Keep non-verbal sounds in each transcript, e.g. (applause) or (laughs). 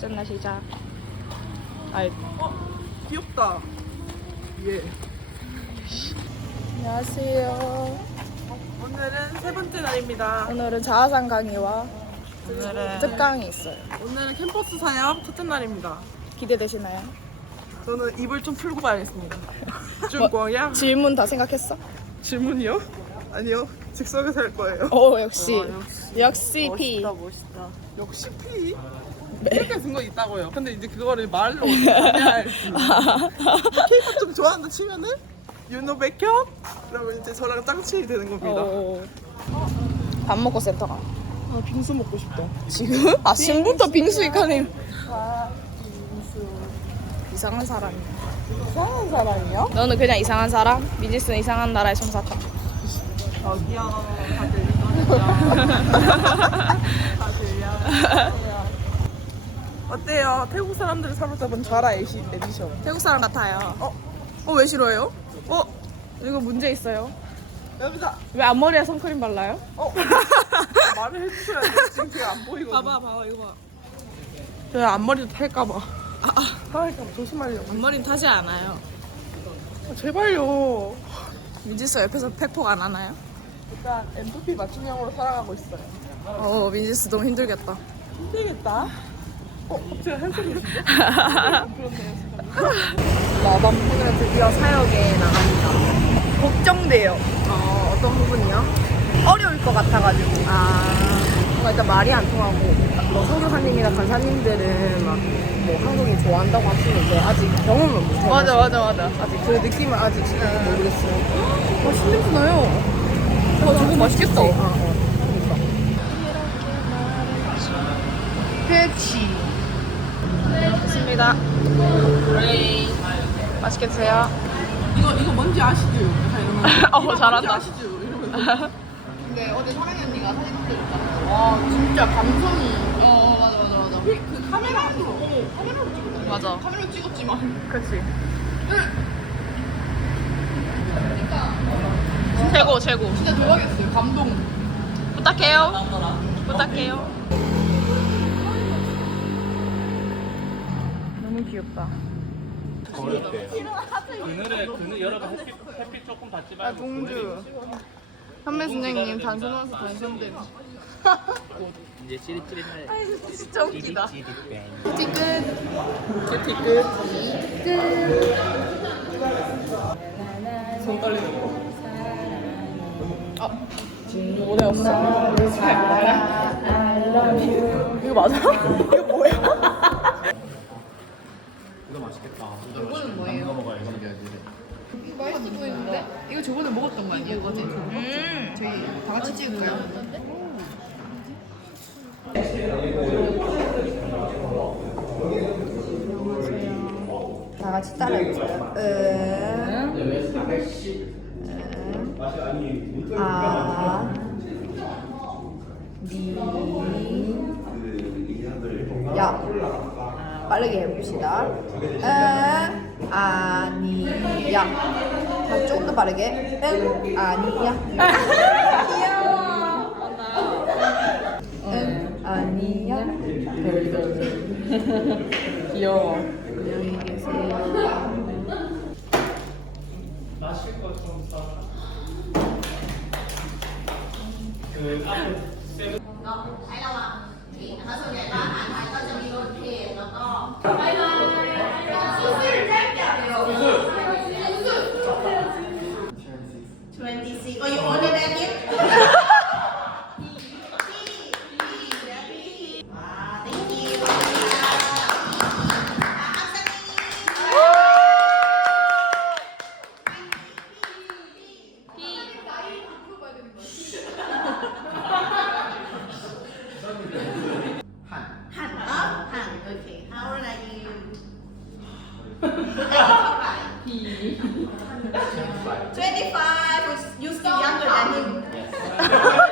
짠나 시작. 아이, 귀엽다. 예. 안녕하세요. 오늘은 세 번째 날입니다. 오늘은 자아상 강의와 오늘은 특강이 있어요. 오늘은 캠퍼스 사역 첫째 날입니다. 기대되시나요? 저는 입을 좀 풀고 가야겠습니다. (laughs) 뭐? 중국어야? 질문 다 생각했어? 질문이요? 아니요. 즉석에서 할 거예요. 오 역시 와, 역시. 역시 P. 멋있다. 역시 P. 네. 이렇게 쓴거 있다고요. 근데 이제 그거를 말로 어떻게 할지. (laughs) 케이팝 좀 좋아한다 치면은 유노 백협? 그러면 이제 저랑 짱친이 되는 겁니다. 오. 밥 먹고 센터 가. 아 빙수 먹고 싶다. 지금? (laughs) 아침부터 빙수 이카님. 이상한 사람이야. 이상한 사람이요? 너는 그냥 이상한 사람? 민지스는 이상한 나라의 솜사탕. 저기요. 다들 (laughs) 다들요. 어때요? 태국 사람들을 사로잡은 좌라 에시 에디션. 태국 사람 같아요. 어? 어 왜 싫어요? 어 이거 문제 있어요. 여기다. 왜 앞머리에 선크림 발라요? 어? (laughs) 말을 해주셔야 돼. 지금 제가 안 보이거든요. 봐봐 이거 봐. 저 앞머리도 탈까봐. 아, 아. 탈까봐 조심하려고. 앞머리는 타지 않아요. 아, 제발요. 민지스 옆에서 팩폭 안 하나요? 일단 M2P 맞춤형으로 살아가고 있어요. 어 민지스 너무 힘들겠다. 힘들겠다. 마밤 오늘 드디어 사역에 나갑니다. 걱정돼요. 어, 어떤 부분이요? 어려울 것 같아가지고. 아, 뭔가 일단 말이 안 통하고, 뭐, 선교사님이나 간사님들은 막, 뭐, 한국인 좋아한다고 하시는 데, 아직 경험을 못해요. 맞아 맞아 맞아. 아직 그 느낌을 아직 모르겠어요. 어 신냄새 나요. 어 저거 맛있겠다. 아, 어. 패치. 좋습니다. 맛있게 드세요. 이거, 이거 뭔지 아시죠? 약간 이런 거. (laughs) 어, 이거 잘한다. 뭔지 아시죠? 이러면서. (laughs) 근데 어제 사랑이 언니가 사진 찍었잖아. 와, 진짜 감성이. 어 맞아 맞아 맞아. 그, 그 카메라 앞으로. 카메라로 찍었다. 맞아. 카메라 찍었지만. 그렇지. 최고 최고. 진짜 대박이었어요. 감동. 부탁해요. 부탁해요. 너무 귀엽다. 그늘에 그늘 여러분 햇빛, 햇빛 조금 받지 말고 동주. 현배 선생님 단순원수 단순들. 이제 찌릿찌릿할 진짜 웃기다. 찌릿찌릿 티끝. 그 뒤끝. 손 떨리는 거. 오래 없어. 이거 맞아? 이거 뭐야? 이거 맛있겠다 이거는 뭐예요? 이거 먹어야지 맛있어 보이는데? 이거 저번에 먹었던 거 아니에요? 어제? 음. 저희 다 같이 찍을까요? 다 같이 따라해보세요. 음, 음, 아, 니, 야. 빠르게 해봅시다. 응, 아니야. 자, 조금 더 빠르게. 응, (laughs) 아니야. 귀여워. 응, 아니야. 귀여워. 안녕히 계세요. นะคะส่วนใหญ่ร้านอาหารไทยก็จะมีรถเทรดแล้วก็บายบาย How old are you? 25 was you still younger than him Yes. (laughs)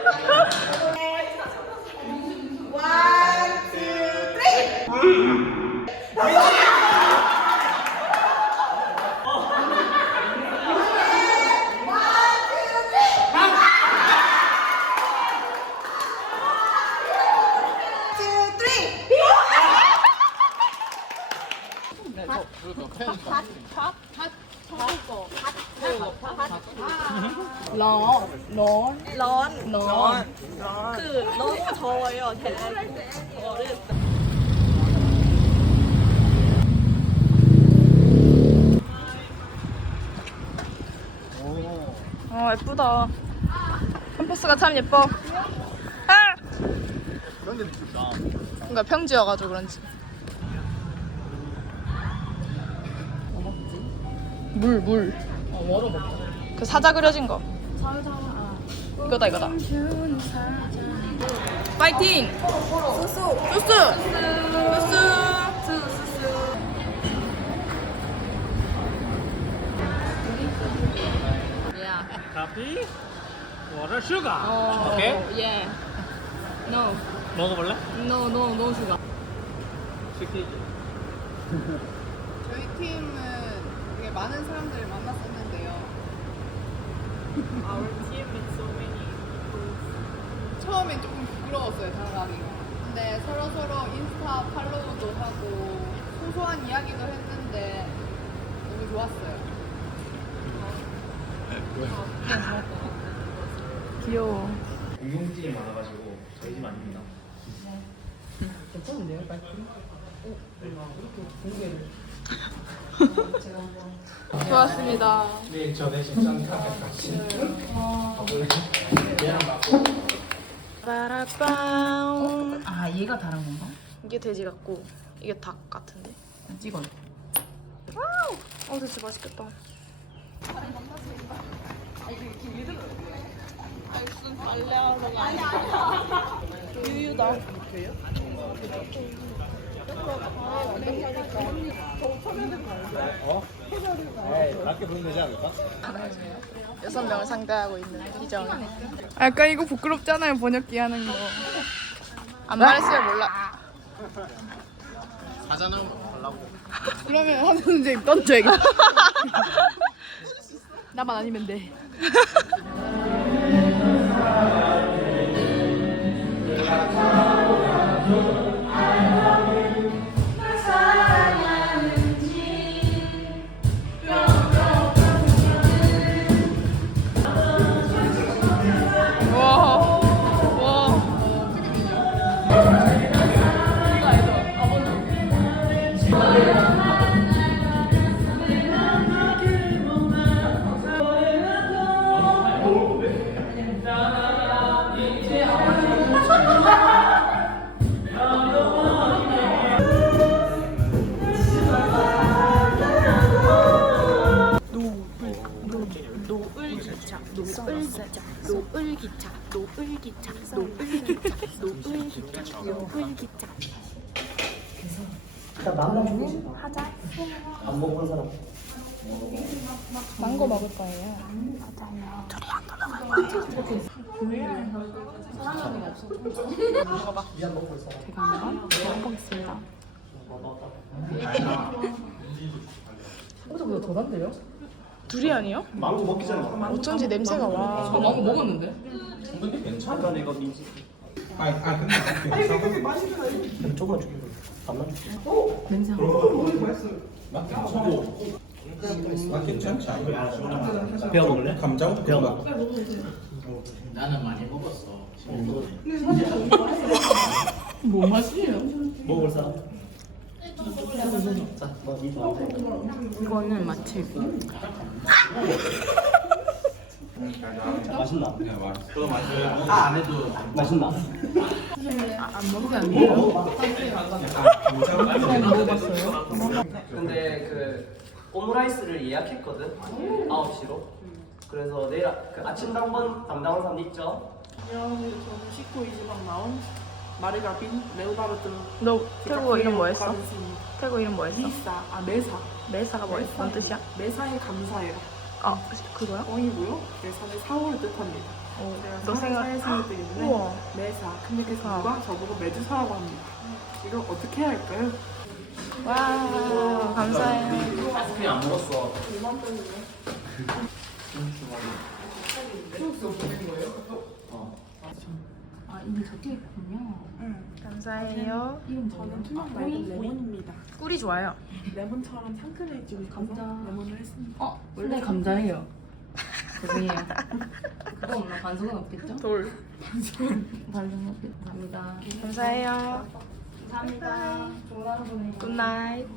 런, 런. 그 너무 더워요. 대단할 어 예쁘다. 캠퍼스가 참 예뻐. 아! 그런 데는 좋다. 뭔가 평지여가지고 그런지. 물 물. 어, 워러 먹자. 그 사자 그려진 거. 사자. 이거다 이거다. 파이팅! 수수! 수수! 수수! 커피, 워터, 슈가. 오케이. 예. No. 먹어볼래? No, no, no sugar. 시키지. 저희 팀은 되게 많은 사람들을 만났었는데요. 처음엔 조금 부끄러웠어요, 다가가기가. 근데 서로 서로 인스타 팔로우도 하고 소소한 이야기도 했는데 너무 좋았어요. (laughs) 귀여워. 공용진이 많아가지고 저희 집 아닙니다. 좋았습니다. 네, 저 대신 짠카페까지. 빠라빵. 아, 얘가 다른 건가? 이게 돼지 같고 이게 닭 같은데. 찍어. 어 진짜 맛있겠다. 보면 되지 않을까? 여섯 명을 상대하고 있는 희정. 약간 이거 부끄럽잖아요 번역기 하는 거. 안 말했으면 몰라. 사자는 (laughs) 하려고. 그러면 하는 문제 던져야겠다. (laughs) 나만 아니면 돼. (laughs) 노을기차, 노을기차, 노을기차, 노을기차, 노을기차, 노을기차. 망고 먹을 거예요. 맞아요. 둘이 먹을 거예요. 먹어봐. 제가 한번 먹어보겠습니다. 생각보다 더 단데요? 두리안이요? 망고 먹기 전에. 어쩐지 냄새가 와. 저 망고 먹었는데? 근데 괜찮다 이거 민지. 아니 아 근데 조금만 줄게. 밥만 줄게. 냄새. 난 괜찮지 않아? 배워 먹을래? 감자도 배워 먹어. 나는 많이 먹었어. 뭐 맛이에요? 먹을 사람? 이거. 이거는 마치 맛있나? 네 맛있어. 그거 맛있어요. 다안 해도 맛있나? 안 먹게 안 돼요. 근데 그 오므라이스를 예약했거든 9시로 그래서 내일 아- 그 아침 당번 담당한 사람 있죠? 저는 식구 이지방 나온 마르가빈 레오바르트 너 태국어 이름 뭐였어? 태국 이름 뭐였어? 미사 아 메사 메사가 뭐였어? 뭔 뜻이야? 메사에 감사해라 아 그거야? 뻥이고요. 메사는 사월을 뜻합니다. 어, 제가 너 생각. 사회 생일 때문에 우와. 메사. 근데 그 친구가 저보고 메두사라고 합니다. 이걸 어떻게 해야 할까요? 와 감사해요. 아이스크림 안 먹었어 (laughs) 아 이게 적혀 있군요. 감사해요. 이름 저는 투명 말고 레몬입니다. 꿀이 좋아요. 레몬처럼 상큼해지고 감자 레몬을 했습니다. 어 원래 감자예요. 죄송해요. 그거 없나 반숙은 없겠죠? 돌. 반숙은 없겠죠. 감사합니다. 감사해요. 감사합니다. 좋은 하루 보내세요. 굿나잇.